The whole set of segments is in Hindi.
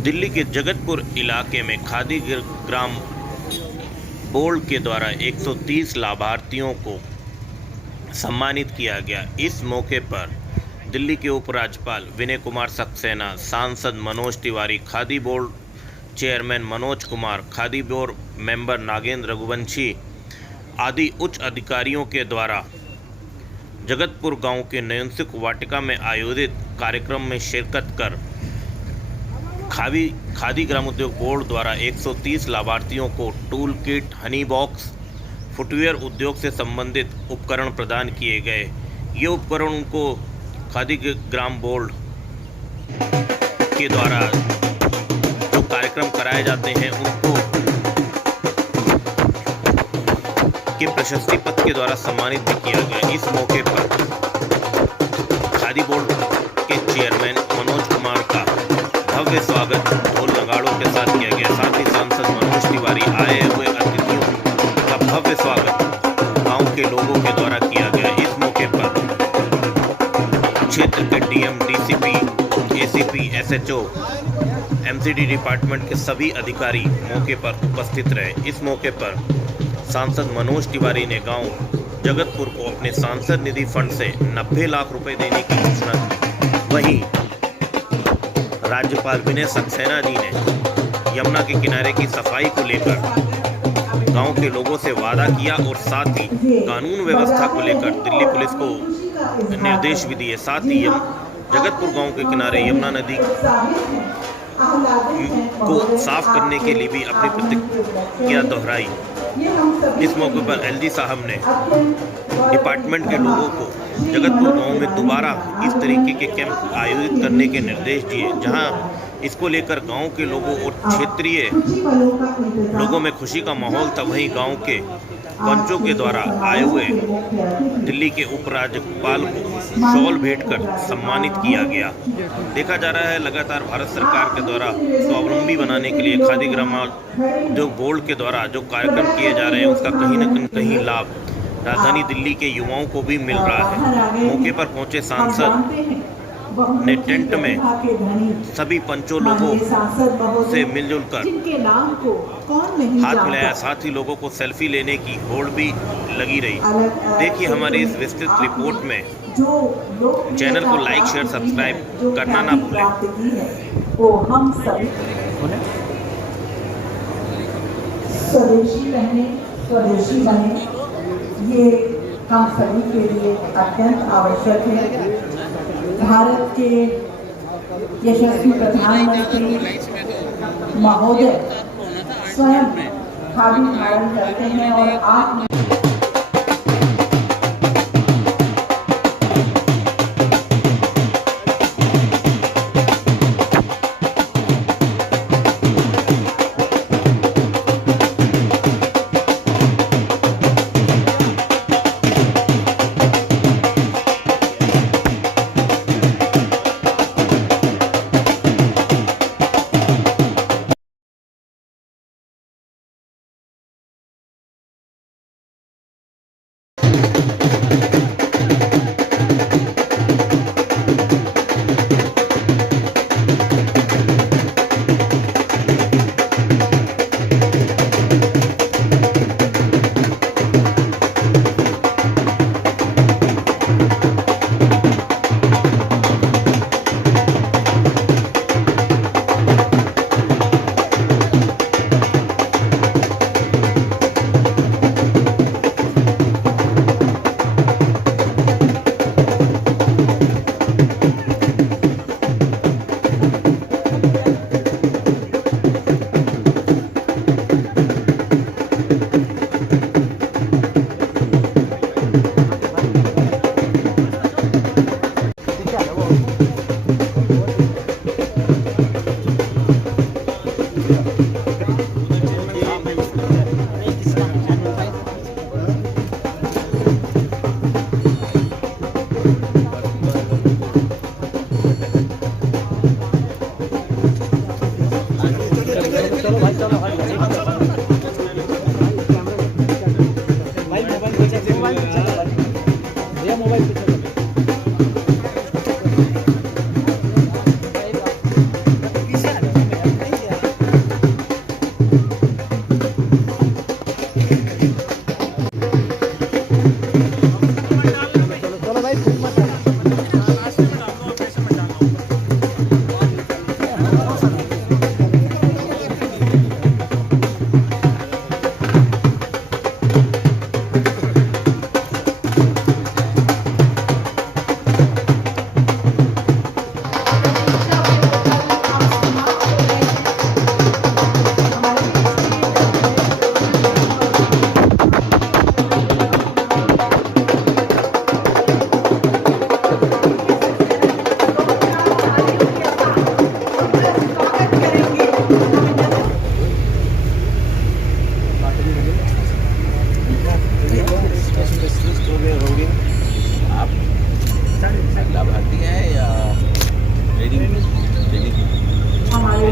दिल्ली के जगतपुर इलाके में खादी ग्राम बोर्ड के द्वारा 130 लाभार्थियों को सम्मानित किया गया। इस मौके पर दिल्ली के उपराज्यपाल विनय कुमार सक्सेना, सांसद Manoj Tiwari, khadi board chairman Manoj Kumar, khadi board member Nagendra Raghuvanshi आदि उच्च अधिकारियों के द्वारा जगतपुर गांव के नयनसुख वाटिका में आयोजित कार्यक्रम में शिरकत कर खादी ग्रामोद्योग बोर्ड द्वारा 130 लाभार्थियों को tool kit, Honey box, footwear उद्योग से संबंधित उपकरण प्रदान किए गए। ये उपकरण उनको खादी ग्राम बोर्ड के द्वारा जो कार्यक्रम कराए जाते हैं उनको के प्रशस्ति पत्र के द्वारा सम्मानित भी किया गया। इस मौके पर खादी बोर्ड के चेयरमैन मनोज कुमार का भव्य स्वागत ढोल नगाड़ों के साथ किया गया। साथ ही सांसद मनोज तिवारी आए हुए अतिथियों का भव्य स्वागत गांव के लोगों के द्वारा किया गया। इस मौके पर क्षेत्र के DM, DCP, ACP, SHO, MCD department के सभी अधिकारी मौके पर उपस्थित रहे। इस मौके पर सांसद मनोज तिवारी ने गांव जगतपुर को अपने सांसद निधि फंड से 90 लाख रुपए देने की घोषणा की। वहीं राज्यपाल विनय सक्सेना जी ने यमुना के किनारे की सफाई को लेकर गांव के लोगों से वादा किया और साथ ही कानून व्यवस्था को लेकर दिल्ली पुलिस को निर्देश भी दिए। साथ ही जगतपुर गांव के किनारे यमुना नदी को साफ करने के लिए भी अपनी प्रतिक्रिया दोहराई। इस मौके पर एलजी साहब ने डिपार्टमेंट के लोगों को जगतपुर गांव में दोबारा इस तरीके के कैंप आयोजित करने के निर्देश दिए, जहां इसको लेकर गांव के लोगों और क्षेत्रीय लोगों में खुशी का माहौल था। वहीं गांव के पंचों के द्वारा आए हुए दिल्ली के उपराज्यपाल को शॉल भेंट कर सम्मानित किया गया। देखा जा रहा है लगातार भारत सरकार के द्वारा स्वावलंबी बनाने के लिए खादी ग्रामोद्योग बोर्ड के द्वारा जो कार्यक्रम किए जा रहे हैं उसका कहीं न कहीं लाभ राजधानी दिल्ली के युवाओं को भी मिल रहा है। मौके पर पहुंचे सांसद ने टेंट में सभी पंचों लोगों से मिलजुल कर हाथ मिलाया। साथ ही लोगों को सेल्फी लेने की होड़ भी लगी रही। देखिए हमारी इस विस्तृत रिपोर्ट में। चैनल को लाइक, शेयर, सब्सक्राइब करना ना भूलें। स्वदेशी रहने, स्वदेशी बने, ये हम सभी के लिए अत्यंत आवश्यक है। भारत के यशस्वी प्रधानमंत्री महोदय स्वयं खादी धारण करते हैं और आप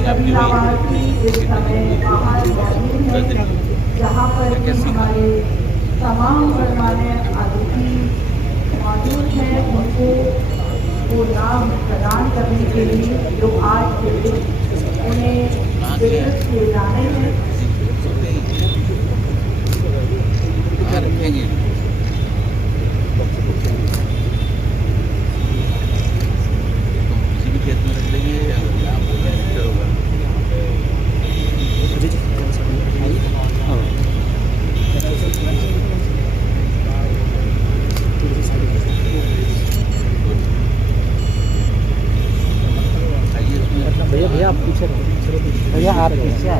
सभी लाभार्थी इस समय बाहर मौजूद हैं, जहाँ पर कि हमारे तमाम गणमान्य अतिथि मौजूद हैं, उनको वो लाभ प्रदान करने के लिए जो आज के दिन उन्हें वितरित किए जाने हैं। भैया आप पीछे भैया आप पीछे आ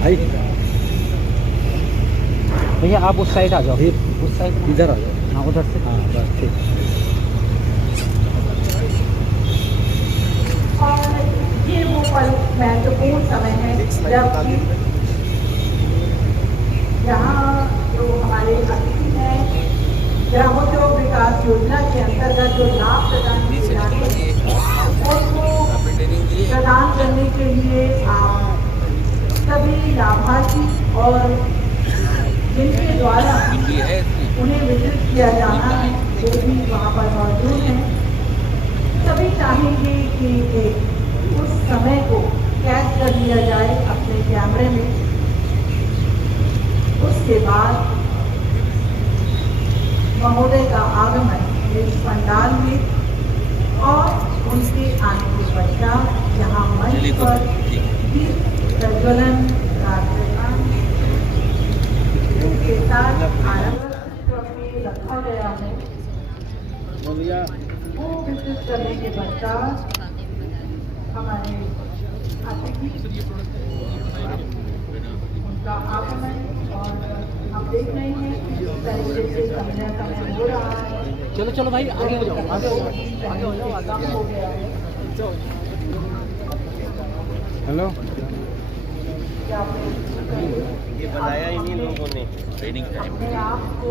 भाई भैया आप उस साइड आ जाओ, उस साइड इधर आ जाओ। हाँ उधर से, हाँ बस ठीक। और ये वो महत्वपूर्ण समय है जब यहाँ जो हमारे अतिथि हैं ग्रामोद्योग विकास योजना के अंतर्गत जो लाभ प्रदान किए जाते हैं उनको प्रदान करने के लिए सभी लाभार्थी और जिनके द्वारा उन्हें वितरित किया जाना है वो भी वहाँ पर मौजूद हैं। सभी चाहेंगे कि उस समय को कैद कर लिया जाए अपने कैमरे में। उसके बाद महोदय का आगमन इस पंडाल में और उनके आने के पश्चात यहाँ मंच पर दीप प्रज्वलन कार्यक्रम के साथ आरंभ में रखा गया है। वो वितरित करने के पश्चात हमारे अतिथि उनका आगमन और हम देख रहे हैं कि इस तरीके से समय हो रहा है। चलो चलो भाई आगे हो जाओ, आगे हो जाओ, आगे हो जाओ, कम हो गया है। हेलो ये बनाया ही नहीं लोगों ने ट्रेनिंग अपने आप को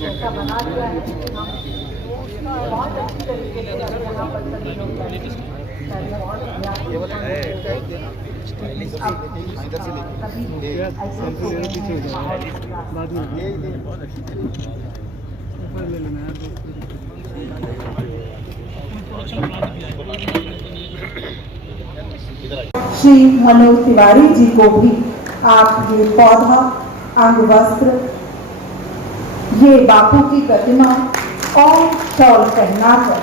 ऐसा बना दिया है कि हम बहुत अच्छी तरीके से यहाँ पर सभी लोग बैठे हैं। श्री मनोज तिवारी जी को भी आप ये पौधा, अंग वस्त्र, ये बापू की प्रतिमा और शॉल पहनाकर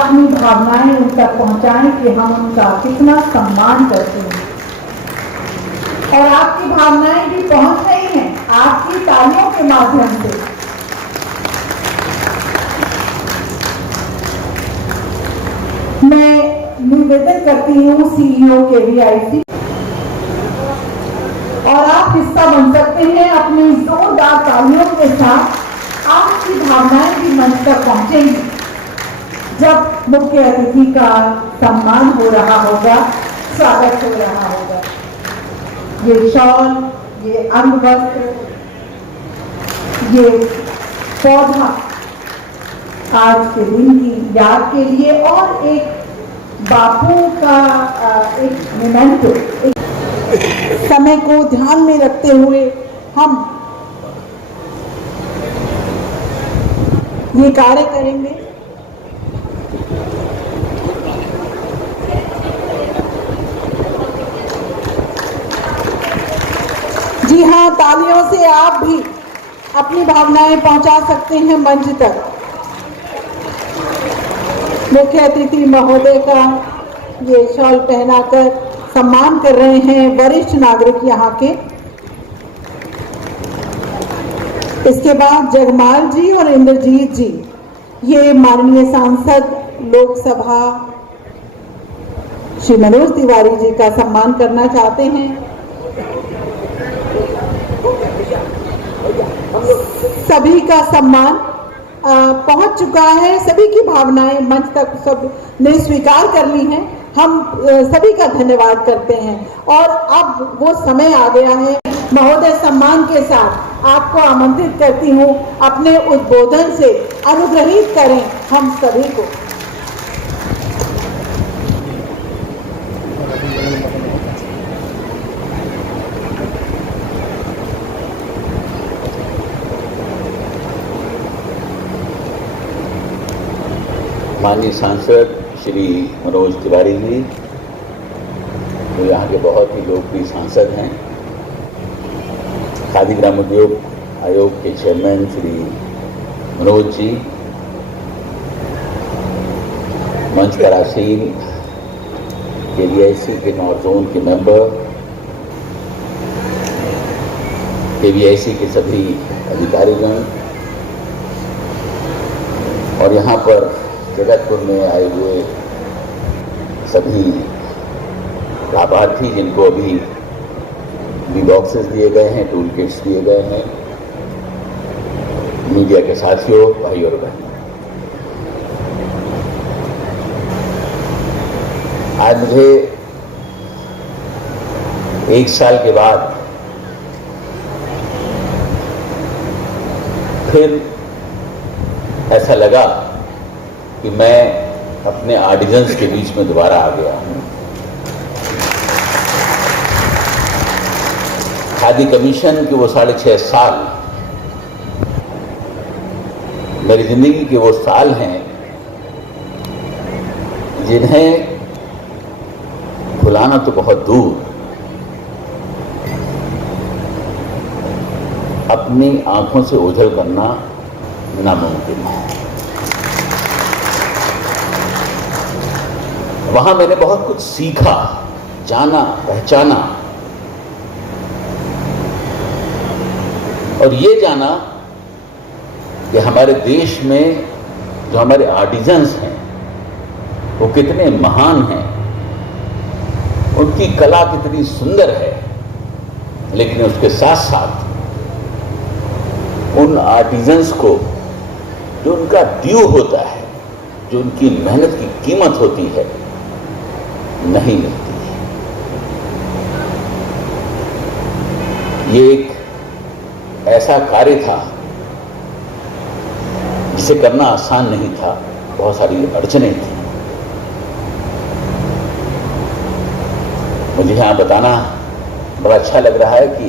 अपनी भावनाएं उन तक पहुंचाएं कि हम उनका कितना सम्मान करते हैं। और आपकी भावनाएं भी पहुंच रही हैं आपकी तालियों के माध्यम से। मैं निवेदन करती हूँ सीईओ KVIC और आप हिस्सा बन सकते हैं अपनी जोरदार तालियों के साथ। आपकी भावनाएं भी मंच तक पहुंचेंगी जब मुख्य अतिथि का सम्मान हो रहा होगा, स्वागत हो रहा होगा। ये शॉल, ये अंग वस्त्र, ये पौधा आज के दिन की याद के लिए और एक बापू का एक मोमेंटो, एक समय को ध्यान में रखते हुए हम ये कार्य करेंगे। जी हाँ, तालियों से आप भी अपनी भावनाएं पहुंचा सकते हैं मंच तक। मुख्य अतिथि महोदय का ये शॉल पहनाकर सम्मान कर रहे हैं वरिष्ठ नागरिक यहाँ के। इसके बाद जगमाल जी और इंद्रजीत जी, ये माननीय सांसद लोकसभा श्री मनोज तिवारी जी का सम्मान करना चाहते हैं। सभी का सम्मान पहुंच चुका है, सभी की भावनाएं मंच तक सब ने स्वीकार कर ली हैं। हम सभी का धन्यवाद करते हैं और अब वो समय आ गया है महोदय सम्मान के साथ आपको आमंत्रित करती हूँ अपने उद्बोधन से अनुग्रहित करें हम सभी को। माननीय सांसद श्री मनोज तिवारी जी, जो यहाँ के बहुत ही लोकप्रिय सांसद हैं, खादी ग्रामोद्योग आयोग के चेयरमैन श्री मनोज जी, मंच पर आसीन KVIC के नॉर्थ जोन के मेंबर, KVIC के सभी अधिकारीगण और यहाँ पर जगतपुर में आए हुए सभी लाभार्थी जिनको अभी बी बॉक्सेस दिए गए हैं, टूल किट्स दिए गए हैं, मीडिया के साथियों, भाई और बहन, आज मुझे 1 साल के बाद फिर ऐसा लगा कि मैं अपने आर्टिजन्स के बीच में दोबारा आ गया हूं। खादी कमीशन के वो 6.5 साल मेरी जिंदगी के वो साल हैं जिन्हें भुलाना तो बहुत दूर, अपनी आंखों से ओझल करना नामुमकिन है। वहां मैंने बहुत कुछ सीखा, जाना, पहचाना और ये जाना कि हमारे देश में जो हमारे आर्टिजन्स हैं वो कितने महान हैं, उनकी कला कितनी सुंदर है, लेकिन उसके साथ साथ उन आर्टिजन्स को जो उनका ड्यू होता है, जो उनकी मेहनत की कीमत होती है, नहीं मिलती। ये एक ऐसा कार्य था जिसे करना आसान नहीं था, बहुत सारी अड़चनें थी। मुझे यहाँ बताना बड़ा अच्छा लग रहा है कि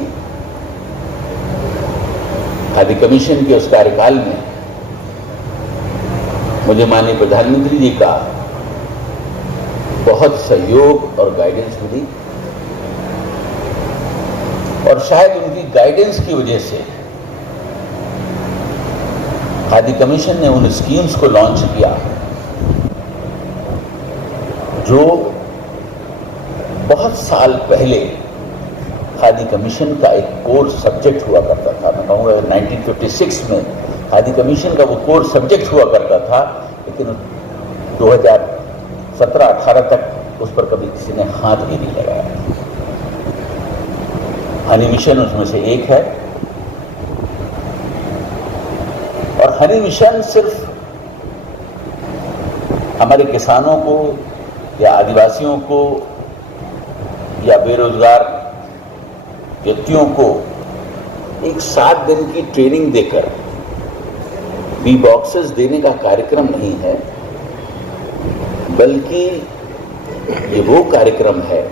खादी कमीशन के उस कार्यकाल में मुझे माननीय प्रधानमंत्री जी का बहुत सहयोग और गाइडेंस मिली और शायद उनकी गाइडेंस की वजह से खादी कमीशन ने उन स्कीम्स को लॉन्च किया जो बहुत साल पहले खादी कमीशन का एक कोर सब्जेक्ट हुआ करता था। मैं कहूँगा 1956 में खादी कमीशन का वो कोर सब्जेक्ट हुआ करता था, लेकिन 2017-18 तक उस पर कभी किसी ने हाथ भी नहीं लगाया। हनी मिशन उसमें से एक है और हनी मिशन सिर्फ हमारे किसानों को या आदिवासियों को या बेरोजगार व्यक्तियों को एक 7 दिन की ट्रेनिंग देकर बी बॉक्सेस देने का कार्यक्रम नहीं है, बल्कि ये वो कार्यक्रम है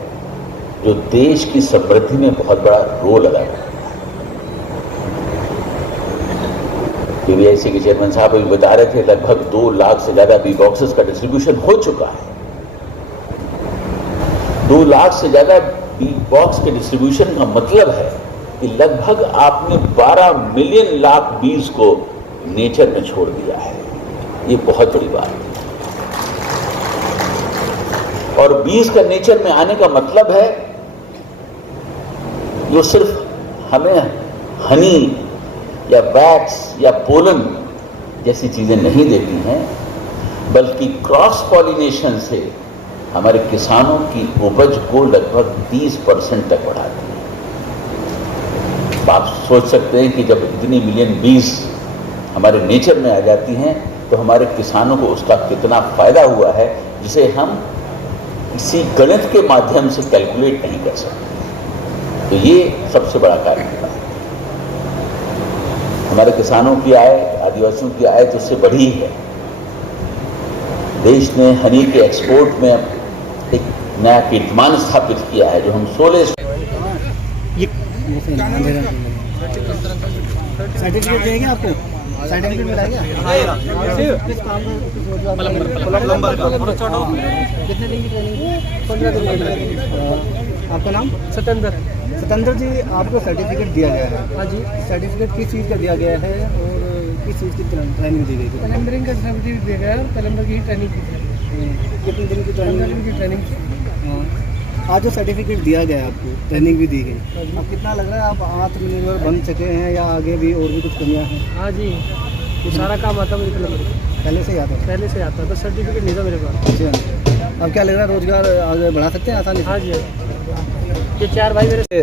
जो देश की समृद्धि में बहुत बड़ा रोल अदा करता है। KVIC के चेयरमैन साहब अभी बता रहे थे, लगभग 2 लाख से ज्यादा बी बॉक्सेस का डिस्ट्रीब्यूशन हो चुका है। 2 लाख से ज्यादा बी बॉक्स के डिस्ट्रीब्यूशन का मतलब है कि लगभग आपने 12 मिलियन लाख बीज को नेचर में छोड़ दिया है। ये बहुत बड़ी बात है। और बीज का नेचर में आने का मतलब है जो सिर्फ हमें हनी या वैक्स या पोलन जैसी चीजें नहीं देती हैं, बल्कि क्रॉस पॉलिनेशन से हमारे किसानों की उपज को लगभग 30% तक बढ़ाती है। आप सोच सकते हैं कि जब इतनी मिलियन बीज हमारे नेचर में आ जाती हैं तो हमारे किसानों को उसका कितना फायदा हुआ है, जिसे हम किसी गणित के माध्यम से कैलकुलेट नहीं कर सकते। तो ये सबसे बड़ा कारण है। हमारे किसानों की आय, आदिवासियों की आय तो उससे बढ़ी है। देश ने हनी के एक्सपोर्ट में एक नया कीर्तिमान स्थापित किया है, जो हम 16 सर्टिफिकेट देंगे आपको, सर्टिफिकेट मिलेगा कितने दिन की ट्रेनिंग? 15 दिन की ट्रेनिंग। आपका नाम? सतेंद्र जी, आपको सर्टिफिकेट दिया गया है। हाँ जी। सर्टिफिकेट किस चीज़ का दिया गया है और किस चीज़ की ट्रेनिंग दी गई थी? प्लम्बरिंग का सर्टिफिकेट दिया गया है, प्लम्बर की ट्रेनिंग की थी। कितने दिन की 15 दिन की ट्रेनिंग थी। आज जो सर्टिफिकेट दिया गया है आपको, ट्रेनिंग भी दी गई, अब कितना लग रहा है आप आत्मनिर्भर बन सके हैं या आगे भी और भी कुछ कमियां हैं? हाँ जी, ये सारा काम आता मुझे प्लम्बरिंग पहले से ही आता है? पहले से आता, बस सर्टिफिकेट नहीं था मेरे पास। अच्छा, अब क्या लग रहा है, रोजगार आगे बढ़ा सकते हैं आसानी से? हाँ जी, ये 4 भाई मेरे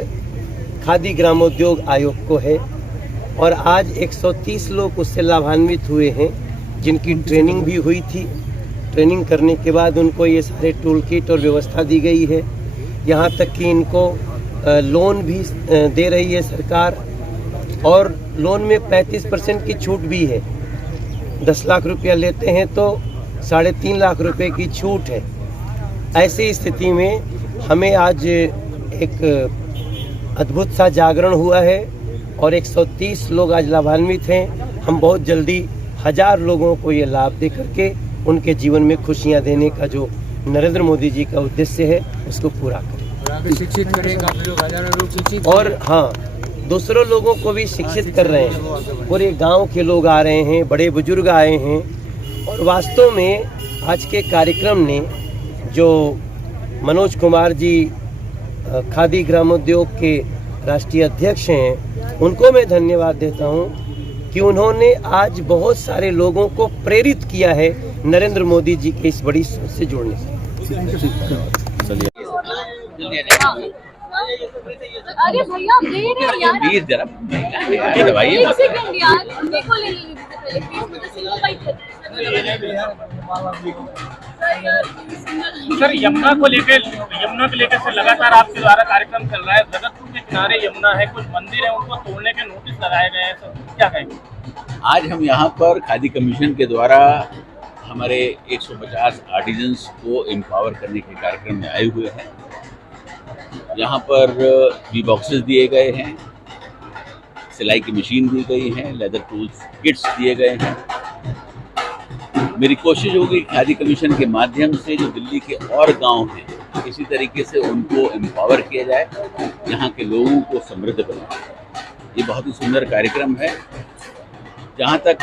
खादी ग्रामोद्योग आयोग को है और आज 130 लोग उससे लाभान्वित हुए हैं, जिनकी ट्रेनिंग भी हुई थी। ट्रेनिंग करने के बाद उनको ये सारे टूल किट और व्यवस्था दी गई है। यहाँ तक कि इनको लोन भी दे रही है सरकार, और लोन में 35% की छूट भी है। 10 लाख रुपया लेते हैं तो 3.5 लाख रुपए की छूट है। ऐसी स्थिति में हमें आज एक अद्भुत सा जागरण हुआ है और 130 लोग आज लाभान्वित हैं। हम बहुत जल्दी 1000 लोगों को ये लाभ दे करके उनके जीवन में खुशियां देने का जो नरेंद्र मोदी जी का उद्देश्य है उसको पूरा करें, शिक्षित करेगा लोग, और हाँ, दूसरों लोगों को भी शिक्षित कर रहे हैं। पूरे गांव के लोग आ रहे हैं, बड़े बुजुर्ग आए हैं, और वास्तव में आज के कार्यक्रम ने जो मनोज कुमार जी खादी ग्रामोद्योग के राष्ट्रीय अध्यक्ष हैं, उनको मैं धन्यवाद देता हूं कि उन्होंने आज बहुत सारे लोगों को प्रेरित किया है नरेंद्र मोदी जी के इस बड़ी सोच से जुड़ने से। अरे भैया दे रहे हैं यार, प्लीज जरा एक सेकंड यार, मेरे को ले लीजिए पहले प्लीज, मुझे सिंगल बाइट कर सर। यमुना को लेकर सर लगातार आपके द्वारा कार्यक्रम चल रहा है। जगतपुर के किनारे यमुना है, कुछ मंदिर है, उनको तोड़ने के नोटिस लगाए गए हैं, सर क्या कहेंगे? आज हम यहाँ पर खादी कमीशन के द्वारा हमारे 150 आर्टिजन्स को एम्पावर करने के कार्यक्रम में आए हुए हैं। यहाँ पर वी बॉक्सेस दिए गए हैं, सिलाई की मशीन दी गई है, लेदर टूल्स किट्स दिए गए हैं। मेरी कोशिश होगी खादी कमीशन के माध्यम से जो दिल्ली के और गांव हैं, इसी तरीके से उनको एम्पावर किया जाए, यहाँ के लोगों को समृद्ध बनाए। ये बहुत ही सुंदर कार्यक्रम है। जहाँ तक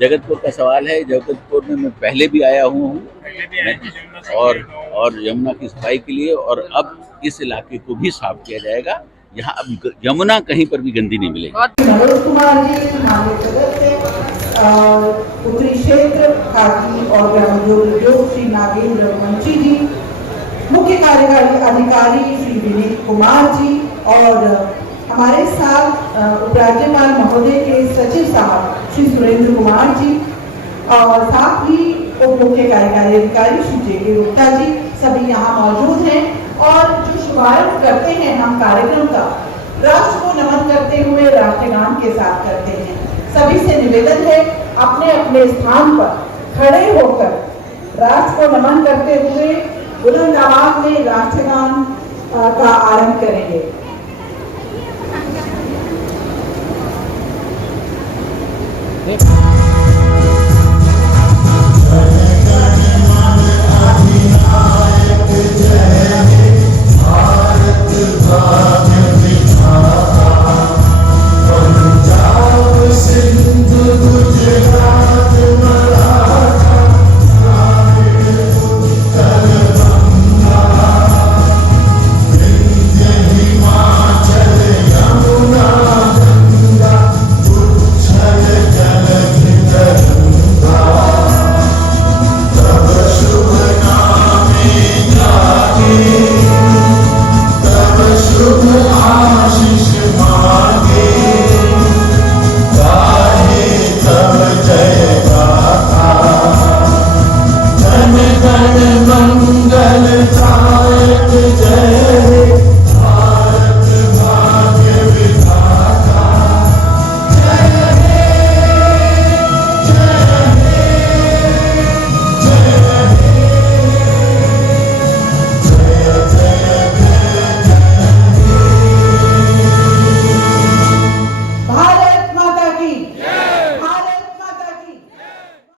जगतपुर का सवाल है, जगतपुर में मैं पहले भी आया हूँ और यमुना की सफाई के लिए, और अब इस इलाके को भी साफ किया जाएगा। यहाँ अब यमुना कहीं पर भी गंदी नहीं मिलेगी। मनोज कुमार जी हमारे सदस्य उत्तरी क्षेत्र खादी और ग्रामोद्योग श्री नागेंद्र मंची जी, मुख्य कार्यकारी अधिकारी श्री विनीत कुमार जी, और हमारे साथ उपराज्यपाल महोदय के सचिव साहब श्री सुरेंद्र कुमार जी, और साथ ही उप मुख्य कार्यकारी अधिकारी श्री जे.के. गुप्ता जी, सभी यहाँ मौजूद हैं। और जो शुभारंभ करते हैं हम कार्यक्रम का, राष्ट्र को नमन करते हुए राष्ट्रगान के साथ करते हैं। सभी से निवेदन है, अपने अपने स्थान पर खड़े होकर राष्ट्र को नमन करते हुए बुलंद आवाज में राष्ट्रगान का आरंभ करेंगे। एक